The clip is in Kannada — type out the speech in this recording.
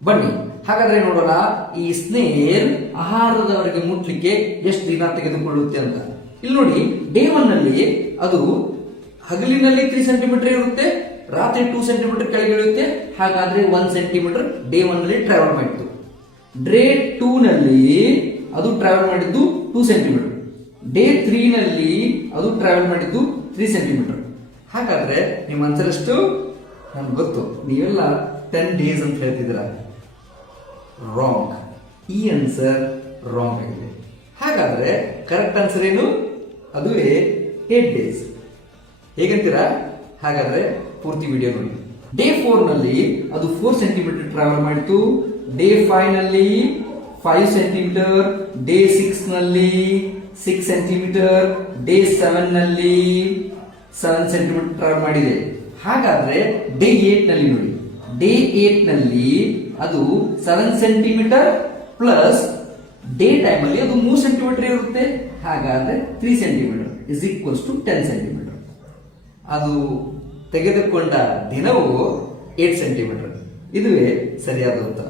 ಬನ್ನಿ ಹಾಗಾದ್ರೆ ನೋಡೋಣ ಈ ಸ್ನೇಲ್ ಆಹಾರದವರೆಗೆ ಮುಟ್ಲಿಕ್ಕೆ ಎಷ್ಟು ದಿನ ತೆಗೆದುಕೊಳ್ಳುತ್ತೆ ಅಂತ. ಇಲ್ಲಿ ನೋಡಿ, ಡೇ 1 ನಲ್ಲಿ ಅದು ಹಗಲಿನಲ್ಲಿ 3 ಸೆಂಟಿಮೀಟರ್ ಇರುತ್ತೆ, ರಾತ್ರಿ 2 ಸೆಂಟಿಮೀಟರ್ ಕೆಳಗೆ ಇಳಿಯುತ್ತೆ. ಹಾಗಾದ್ರೆ 1 ಸೆಂಟಿಮೀಟರ್ ಡೇ 1 ನಲ್ಲಿ ಟ್ರಾವೆಲ್ ಮಾಡಿತ್ತು. ಡೇ 2 ನಲ್ಲಿ ಅದು ಟ್ರಾವೆಲ್ ಮಾಡಿದ್ದು 2 ಸೆಂಟಿಮೀಟರ್. ಡೇ 3 ನಲ್ಲಿ ಅದು ಟ್ರಾವೆಲ್ ಮಾಡಿದ್ದು 3 ಸೆಂಟಿಮೀಟರ್. ಹಾಗಾದ್ರೆ ನಿಮ್ಮ ಆನ್ಸರ್ ಎಷ್ಟು? ನನ್ಗೆ ಗೊತ್ತು, ನೀವೆಲ್ಲ 10 ಡೇಸ್ ಅಂತ ಹೇಳ್ತಿದ್ದೀರಾ. ರಾಂಗ್. ಈ ಆನ್ಸರ್ ರಾಂಗ್ ಆಗಿದೆ. ಹಾಗಾದ್ರೆ ಕರೆಕ್ಟ್ ಆನ್ಸರ್ ಏನು? ಅದುವೇ 8 ಡೇಸ್. ಹೇಗಂತೀರಾ? ಹಾಗಾದ್ರೆ ಪೂರ್ತಿ ವಿಡಿಯೋ ನೋಡಿ. ಡೇ 4 ನಲ್ಲಿ ಅದು 4 ಸೆಂಟಿಮೀಟರ್ ಟ್ರಾವೆಲ್ ಮಾಡಿತು. ಡೇ 5 ನಲ್ಲಿ 5 ಸೆಂಟಿಮೀಟರ್. ಡೇ 6 ನಲ್ಲಿ 6 ಸೆಂಟಿಮೀಟರ್. ಡೇ 7 ನಲ್ಲಿ 7 ಸೆಂಟಿಮೀಟರ್ ಟ್ರಾವೆಲ್ ಮಾಡಿದೆ. ಹಾಗಾದ್ರೆ ಡೇ 8 ನಲ್ಲಿ ನೋಡಿ, ಡೇ 8 ನಲ್ಲಿ ಅದು 7 ಸೆಂಟಿಮೀಟರ್ ಪ್ಲಸ್ ಡೇ ಟೈಮ್ ಅಲ್ಲಿ ಅದು 3 ಸೆಂಟಿಮೀಟರ್ ಇರುತ್ತೆ. ಹಾಗಾದ್ರೆ 3 centimetre is equals to 10 centimetre. ಅದು ತೆಗೆದುಕೊಂಡ ದಿನವು 8 ಸೆಂಟಿಮೀಟರ್. ಇದುವೇ ಸರಿಯಾದ ಉತ್ತರ.